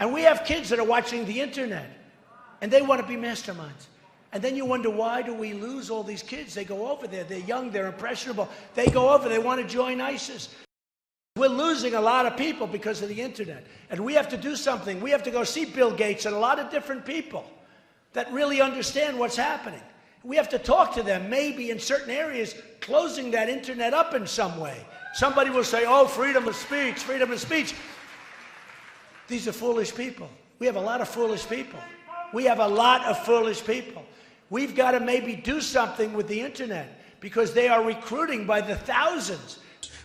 And we have kids that are watching the internet, and they want to be masterminds. And then you wonder, why do we lose all these kids? They go over there, they're young, they're impressionable. They go over, they want to join ISIS. We're losing a lot of people because of the internet. And we have to do something. We have to go see Bill Gates and a lot of different people that really understand what's happening. We have to talk to them, maybe in certain areas, closing that internet up in some way. Somebody will say, oh, freedom of speech, freedom of speech. These are foolish people. We have a lot of foolish people. We have a lot of foolish people. We've got to maybe do something with the internet because they are recruiting by the thousands.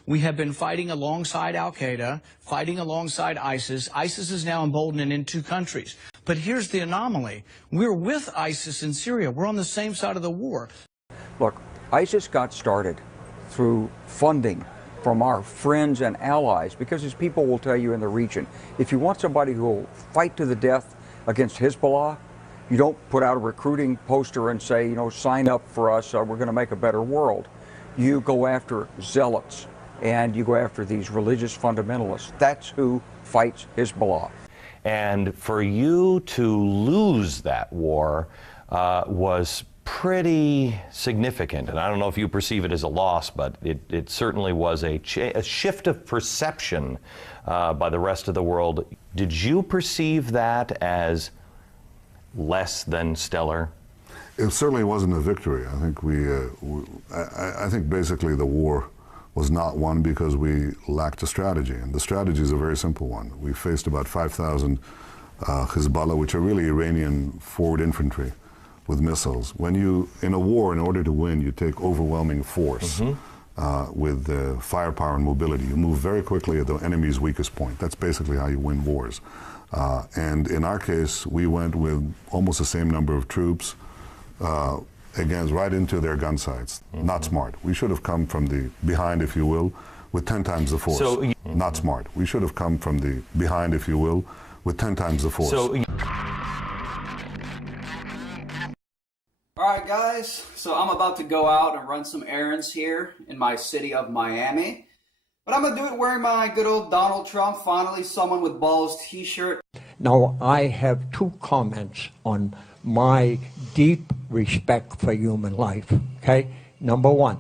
We have been fighting alongside al-Qaeda, fighting alongside ISIS. ISIS is now emboldened in 2 countries. But here's the anomaly. We're with ISIS in Syria. We're on the same side of the war. Look, ISIS got started through funding from our friends and allies, because as people will tell you in the region, if you want somebody who will fight to the death against Hezbollah, you don't put out a recruiting poster and say, you know, sign up for us, we're going to make a better world. You go after zealots, and you go after these religious fundamentalists. That's who fights Hezbollah. And for you to lose that war was pretty significant. And I don't know if you perceive it as a loss, but it certainly was a shift of perception by the rest of the world. Did you perceive that as less than stellar? It certainly wasn't a victory. I think I think basically the war was not won because we lacked a strategy, and the strategy is a very simple one. We faced about 5,000 Hezbollah, which are really Iranian forward infantry with missiles. When you, in a war, in order to win, you take overwhelming force with firepower and mobility. You move very quickly at the enemy's weakest point. That's basically how you win wars. And in our case, we went with almost the same number of troops, again, right into their gun sights. Not smart. We should have come from the behind, if you will, with 10 times the force. Not smart. We should have come from the behind, if you will, with 10 times the force. Alright guys, so I'm about to go out and run some errands here in my city of Miami. But I'm going to do it wearing my good old Donald Trump, finally someone with balls t-shirt. Now, I have 2 comments on my deep respect for human life, okay? Number 1,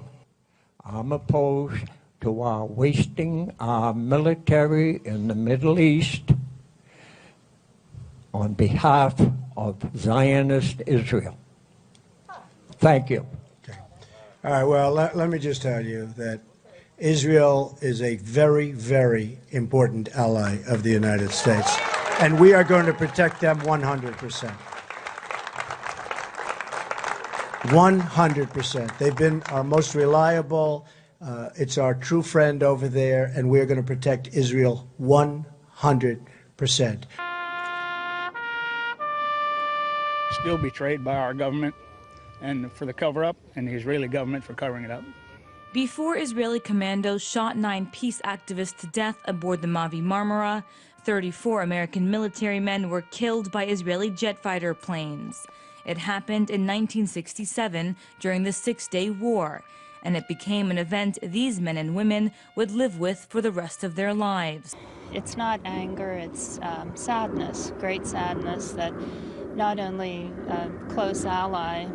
I'm opposed to wasting our military in the Middle East on behalf of Zionist Israel. Thank you. Okay. All right, well, let me just tell you that Israel is a very, very important ally of the United States, and we are going to protect them 100%. 100%. They've been our most reliable. It's our true friend over there, and we're going to protect Israel 100%. Still betrayed by our government and for the cover-up, and the Israeli government for covering it up. Before Israeli commandos shot 9 peace activists to death aboard the Mavi Marmara, 34 American military men were killed by Israeli jet fighter planes. It happened in 1967 during the Six-Day War, and it became an event these men and women would live with for the rest of their lives. It's not anger, it's sadness, great sadness that not only a close ally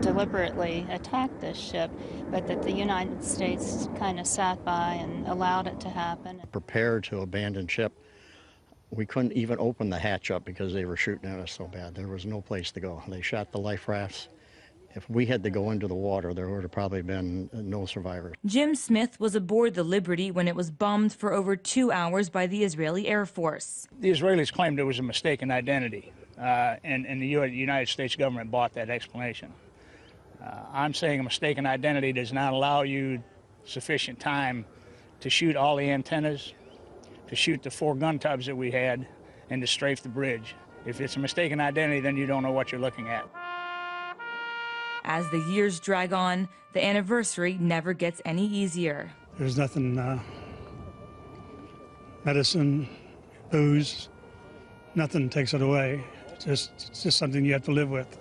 deliberately attacked this ship, but that the United States kind of sat by and allowed it to happen. Prepared to abandon ship. We couldn't even open the hatch up because they were shooting at us so bad. There was no place to go. They shot the life rafts. If we had to go into the water, there would have probably been no survivors. Jim Smith was aboard the Liberty when it was bombed for over 2 hours by the Israeli Air Force. The Israelis claimed it was a mistaken identity, and the United States government bought that explanation. I'm saying a mistaken identity does not allow you sufficient time to shoot all the antennas, to shoot the 4 gun tubs that we had, and to strafe the bridge. If it's a mistaken identity, then you don't know what you're looking at. As the years drag on, the anniversary never gets any easier. There's nothing, medicine, booze, nothing takes it away. It's just something you have to live with.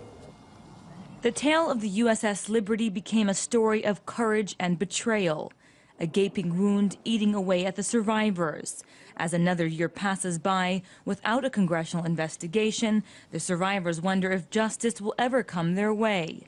The tale of the USS Liberty became a story of courage and betrayal, a gaping wound eating away at the survivors. As another year passes by without a congressional investigation, the survivors wonder if justice will ever come their way,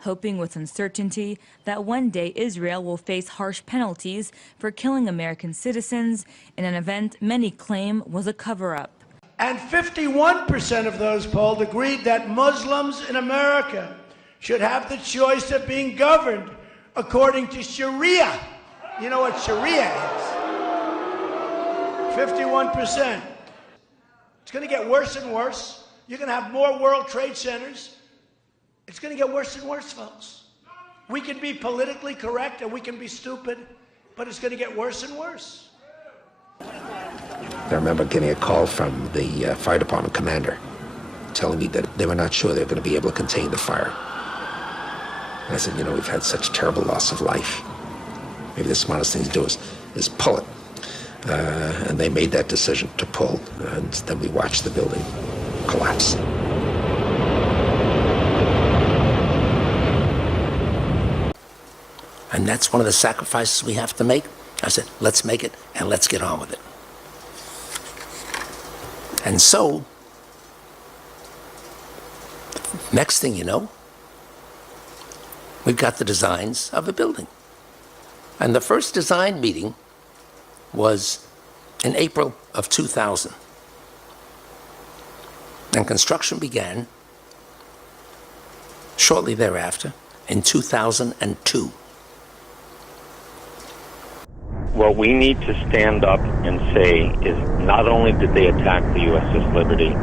hoping with uncertainty that one day Israel will face harsh penalties for killing American citizens in an event many claim was a cover-up. And 51% of those polled agreed that Muslims in America should have the choice of being governed according to Sharia. You know what Sharia is? 51%. It's going to get worse and worse. You're going to have more World Trade Centers. It's going to get worse and worse, folks. We can be politically correct and we can be stupid, but it's going to get worse and worse. I remember getting a call from the fire department commander telling me that they were not sure they were going to be able to contain the fire. And I said, you know, we've had such terrible loss of life. Maybe the smartest thing to do is pull it. And they made that decision to pull, and then we watched the building collapse. And that's one of the sacrifices we have to make. I said, let's make it and let's get on with it. And so, next thing you know, we've got the designs of the building. And the first design meeting was in April of 2000. And construction began shortly thereafter in 2002. What we need to stand up and say is not only did they attack the USS Liberty,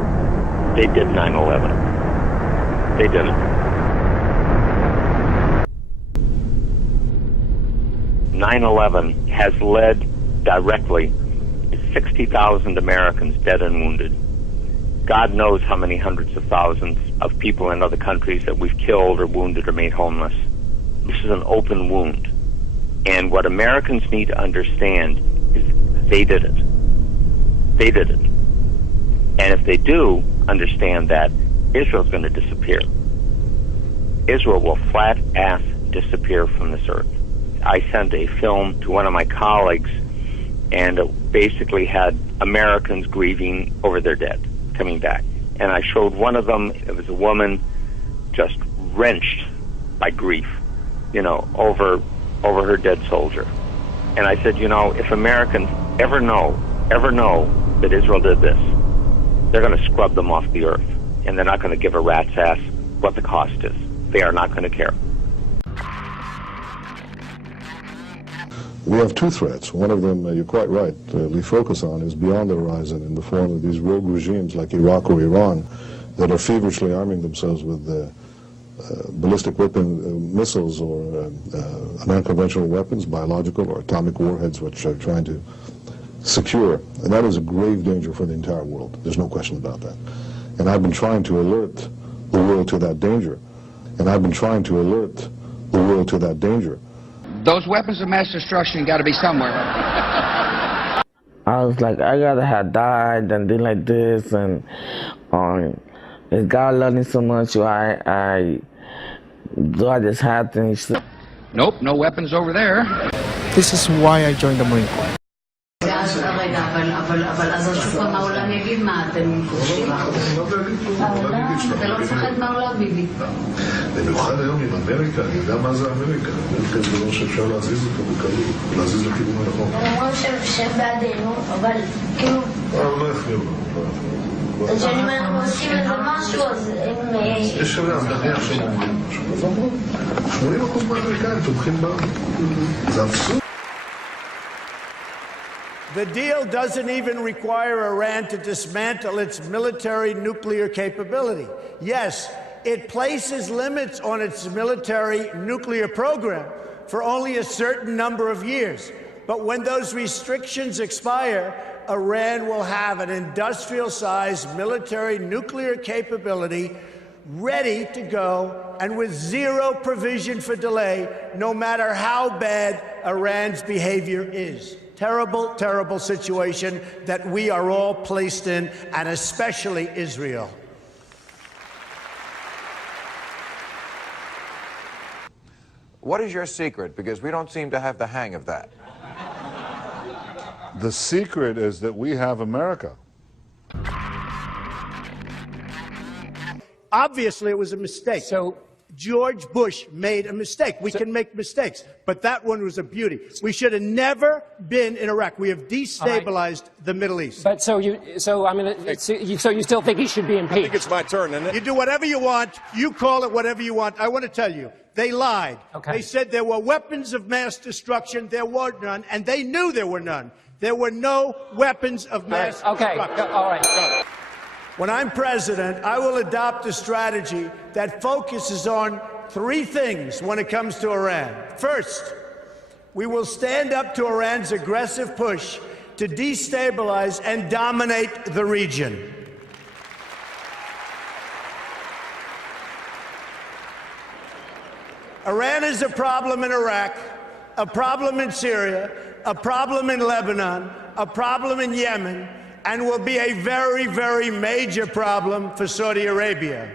they did 9/11. They did it. 9/11 has led directly to 60,000 Americans dead and wounded. God knows how many hundreds of thousands of people in other countries that we've killed or wounded or made homeless. This is an open wound. And what Americans need to understand is they did it. They did it. And if they do understand that, Israel's going to disappear. Israel will flat-ass disappear from this earth. I sent a film to one of my colleagues, and it basically had Americans grieving over their dead, coming back. And I showed one of them, it was a woman just wrenched by grief, you know, over her dead soldier. And I said, you know, if Americans ever know that Israel did this, they're going to scrub them off the earth. And they're not going to give a rat's ass what the cost is. They are not going to care. We have two threats. One of them, you're quite right, we focus on is beyond the horizon in the form of these rogue regimes like Iraq or Iran that are feverishly arming themselves with ballistic weapon missiles or unconventional weapons, biological or atomic warheads, which are trying to secure. And that is a grave danger for the entire world. There's no question about that. And I've been trying to alert the world to that danger. Those weapons of mass destruction got to be somewhere. I was like, I gotta have died and did like this, and if God loved me so much, I just had things. Nope, no weapons over there. This is why I joined the Marine Corps. במיוחד היום עם אמריקה, אני יודע מה זה אמריקה. אין כזה דבר שאפשר להזיז אותו בקלות, להזיז לכיוון הנכון. הם אומרים שהם בעדינו, אבל כאילו... לא יכולים. אז אם אנחנו עושים איזה משהו, אז הם... יש שווה, אז נניח שהם אומרים משהו. אז אמרו, 80% מהאמריקאים תומכים בנו. זה אבסורד. The deal doesn't even require Iran to dismantle its military nuclear capability. Yes, it places limits on its military nuclear program for only a certain number of years. But when those restrictions expire, Iran will have an industrial-sized military nuclear capability ready to go and with zero provision for delay, no matter how bad Iran's behavior is. Terrible, terrible situation that we are all placed in, and especially Israel. What is your secret? Because we don't seem to have the hang of that. The secret is that we have America. Obviously, it was a mistake. So George Bush made a mistake. We can make mistakes, but that one was a beauty. We should have never been in Iraq. We have destabilized the Middle East. But so you still think he should be impeached? I think it's my turn, isn't it? You do whatever you want. You call it whatever you want. I want to tell you, they lied. Okay. They said there were weapons of mass destruction. There were none, and they knew there were none. There were no weapons of mass destruction. All right. When I'm president, I will adopt a strategy that focuses on three things when it comes to Iran. First, we will stand up to Iran's aggressive push to destabilize and dominate the region. Iran is a problem in Iraq, a problem in Syria, a problem in Lebanon, a problem in Yemen, and will be a very, very major problem for Saudi Arabia.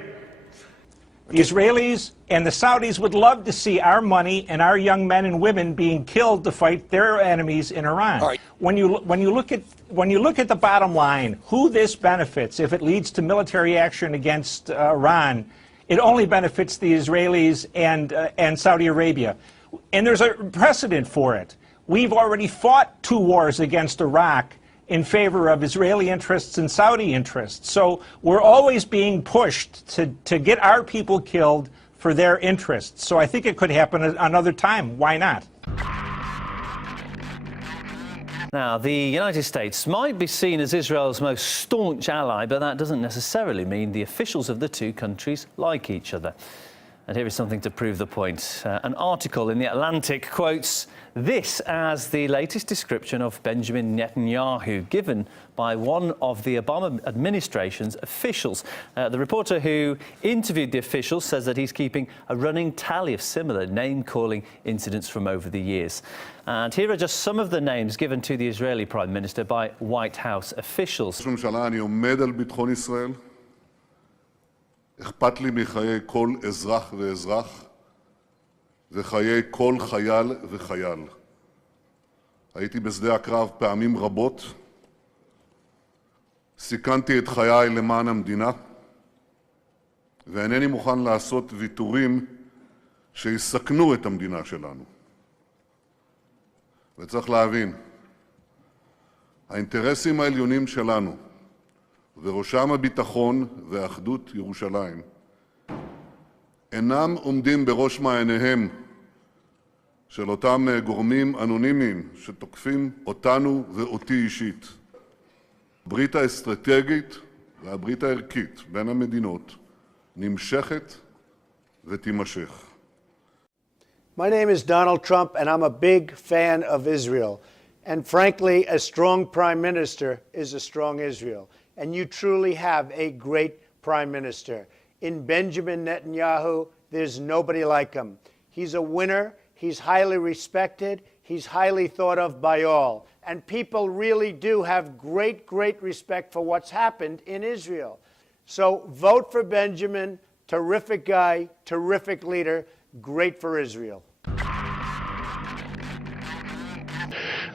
The Israelis and the Saudis would love to see our money and our young men and women being killed to fight their enemies in Iran. All right. When you look at the bottom line, who this benefits if it leads to military action against Iran, it only benefits the Israelis and Saudi Arabia. And there's a precedent for it. We've already fought 2 wars against Iraq in favor of Israeli interests and Saudi interests. So we're always being pushed to get our people killed for their interests. So I think it could happen another time. Why not? Now, the United States might be seen as Israel's most staunch ally, but that doesn't necessarily mean the officials of the two countries like each other. And here is something to prove the point. An article in The Atlantic quotes this as the latest description of Benjamin Netanyahu given by one of the Obama administration's officials. The reporter who interviewed the official says that he's keeping a running tally of similar name-calling incidents from over the years. And here are just some of the names given to the Israeli Prime Minister by White House officials. אכפת לי מחיי כל אזרח ואזרח וחיי כל חייל וחייל. הייתי בשדה הקרב פעמים רבות, סיכנתי את חיי למען המדינה, ואינני מוכן לעשות ויתורים שיסכנו את המדינה שלנו. וצריך להבין, האינטרסים העליונים שלנו, וראשם הביטחון ואחדות ירושלים, אינם עומדים בראש מעייניהם של אותם גורמים אנונימיים שתוקפים אותנו ואותי אישית. הברית האסטרטגית והברית הערכית בין המדינות נמשכת ותימשך. My name is Donald Trump, and I'm a big fan of Israel. And frankly, a strong prime minister is a strong Israel. And you truly have a great prime minister. In Benjamin Netanyahu, there's nobody like him. He's a winner. He's highly respected. He's highly thought of by all. And people really do have great, great respect for what's happened in Israel. So vote for Benjamin. Terrific guy, terrific leader, great for Israel.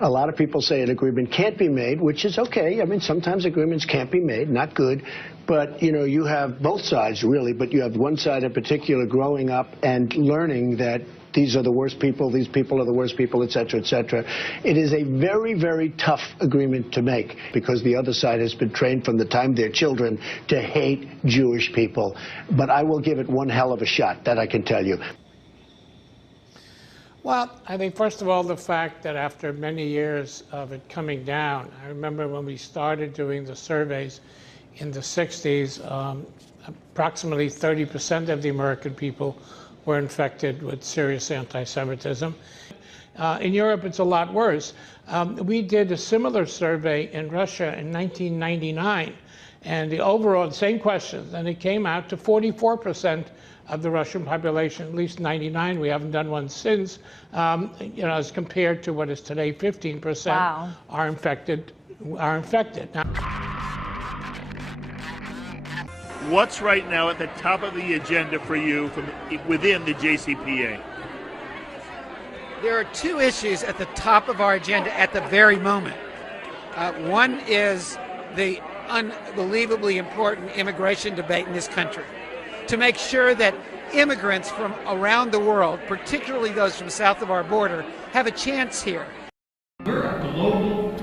A lot of people say an agreement can't be made, which is okay. I mean, sometimes agreements can't be made, not good. But, you know, you have both sides, really, but you have one side in particular growing up and learning that these are the worst people, these people are the worst people, et cetera, et cetera. It is a very, very tough agreement to make because the other side has been trained from the time they're children to hate Jewish people. But I will give it one hell of a shot, that I can tell you. Well, I think, first of all, the fact that after many years of it coming down, I remember when we started doing the surveys in the 60s, approximately 30% of the American people were infected with serious anti-Semitism. In Europe, it's a lot worse. We did a similar survey in Russia in 1999, and the overall, same questions, and it came out to 44% of the Russian population, at least 99. We haven't done one since. You know, as compared to what is today 15% are infected. Now, what's right now at the top of the agenda for you from within the JCPA? There are two issues at the top of our agenda at the very moment. One is the unbelievably important immigration debate in this country, to make sure that immigrants from around the world, particularly those from south of our border, have a chance here. We're a global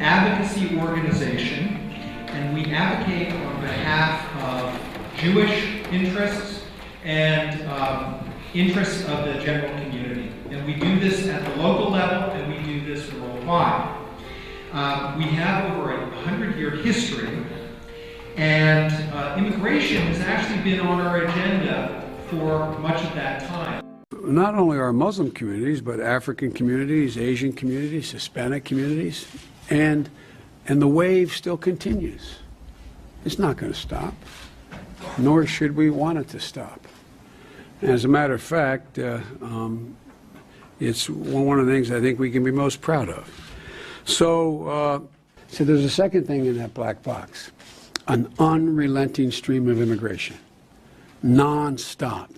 advocacy organization, and we advocate on behalf of Jewish interests and interests of the general community. And we do this at the local level, and we do this worldwide. We have over a 100-year history, and immigration has actually been on our agenda for much of that time. Not only our Muslim communities, but African communities, Asian communities, Hispanic communities, and the wave still continues. It's not going to stop, nor should we want it to stop. As a matter of fact, it's one of the things I think we can be most proud of. So there's a second thing in that black box, an unrelenting stream of immigration, non-stop.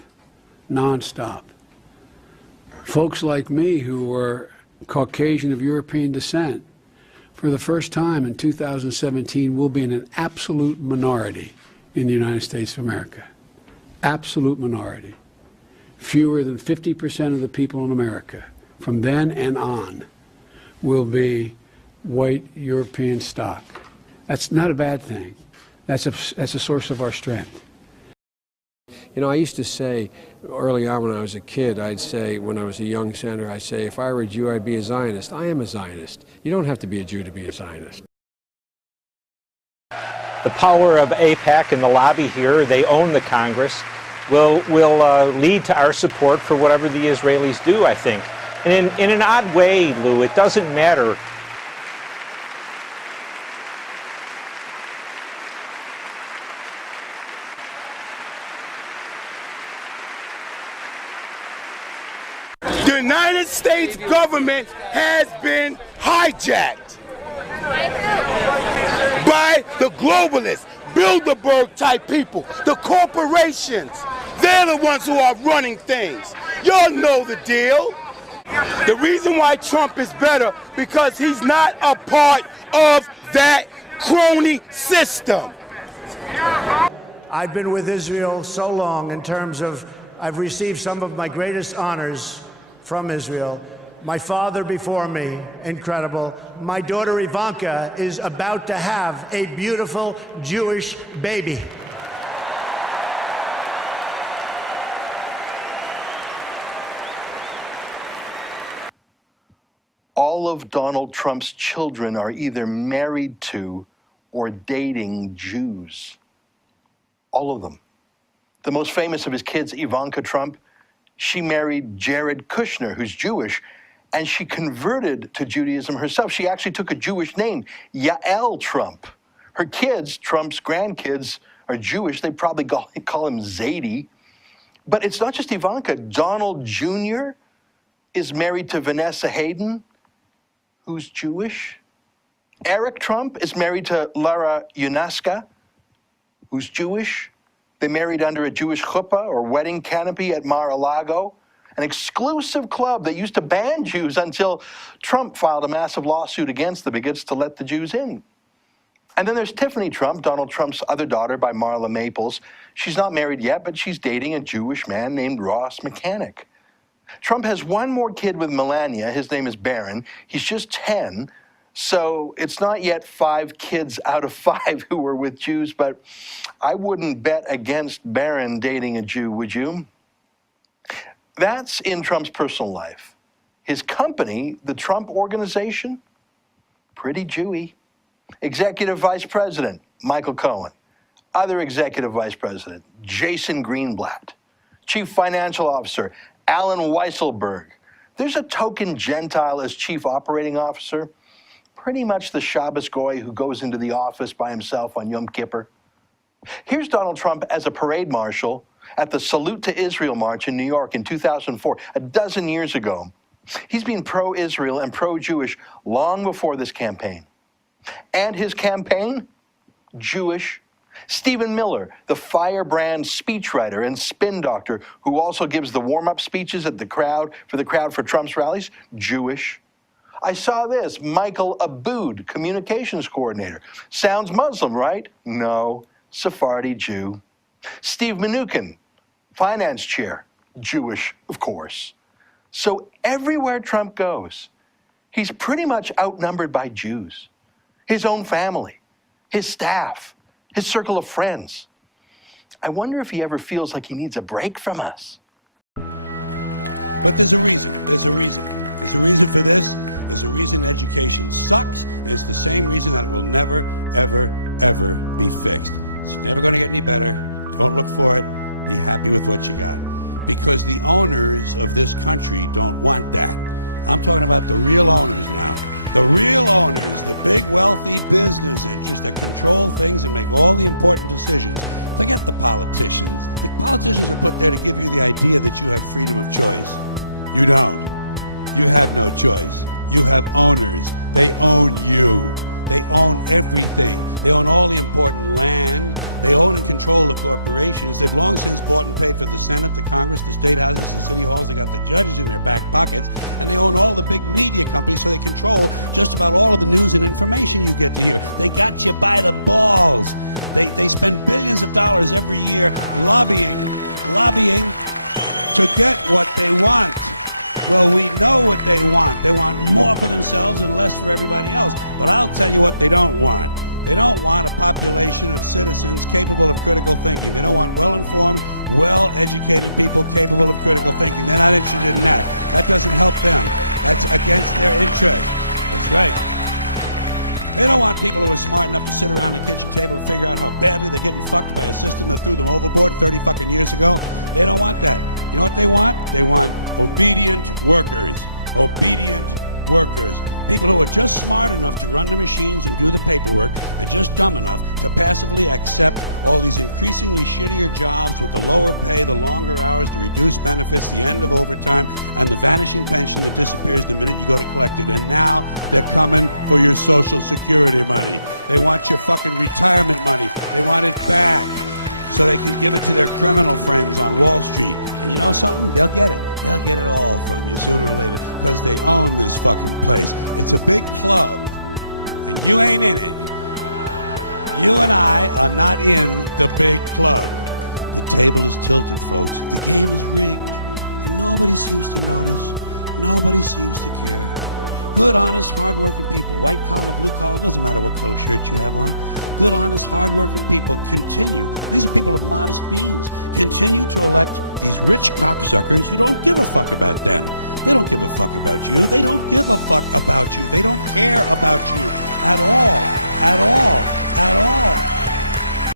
Folks like me who were Caucasian of European descent, for the first time in 2017, will be in an absolute minority in the United States of America. Absolute minority. Fewer than 50% of the people in America from then and on will be white European stock. That's not a bad thing. That's a source of our strength. You know, I used to say early on when I was a kid, I'd say, when I was a young senator, I'd say, if I were a Jew, I'd be a Zionist. I am a Zionist. You don't have to be a Jew to be a Zionist. The power of AIPAC and the lobby here, they own the Congress, will lead to our support for whatever the Israelis do, I think. And in an odd way, Lou, it doesn't matter. The United States government has been hijacked by the globalists, Bilderberg-type people, the corporations. They're the ones who are running things. Y'all know the deal. The reason why Trump is better, because he's not a part of that crony system. I've been with Israel so long in terms of I've received some of my greatest honors from Israel. My father before me, incredible. My daughter Ivanka is about to have a beautiful Jewish baby. All of Donald Trump's children are either married to or dating Jews. All of them. The most famous of his kids, Ivanka Trump, she married Jared Kushner, who's Jewish, and she converted to Judaism herself. She actually took a Jewish name, Yael Trump. Her kids, Trump's grandkids, are Jewish. They probably call him Zadie. But it's not just Ivanka. Donald Jr. is married to Vanessa Hayden, who's Jewish. Eric Trump is married to Lara Yunaska, who's Jewish. They married under a Jewish chuppah or wedding canopy at Mar-a-Lago, an exclusive club that used to ban Jews until Trump filed a massive lawsuit against the bigots to let the Jews in. And then there's Tiffany Trump, Donald Trump's other daughter by Marla Maples. She's not married yet, but she's dating a Jewish man named Ross Mechanic. Trump has one more kid with Melania. His name is Barron. He's just 10. So it's not yet 5 kids out of 5 who were with Jews, but I wouldn't bet against Barron dating a Jew, would you? That's in Trump's personal life. His company, the Trump Organization, pretty Jewy. Executive Vice President, Michael Cohen. Other Executive Vice President, Jason Greenblatt. Chief Financial Officer, Alan Weisselberg. There's a token Gentile as Chief Operating Officer. Pretty much the Shabbos Goy who goes into the office by himself on Yom Kippur. Here's Donald Trump as a parade marshal at the Salute to Israel March in New York in 2004, a dozen years ago. He's been pro-Israel and pro-Jewish long before this campaign. And his campaign? Jewish. Stephen Miller, the firebrand speechwriter and spin doctor who also gives the warm-up speeches at the crowd for Trump's rallies? Jewish. I saw this, Michael Aboud, communications coordinator. Sounds Muslim, right? No, Sephardi Jew. Steve Mnuchin, finance chair, Jewish, of course. So everywhere Trump goes, he's pretty much outnumbered by Jews. His own family, his staff, his circle of friends. I wonder if he ever feels like he needs a break from us.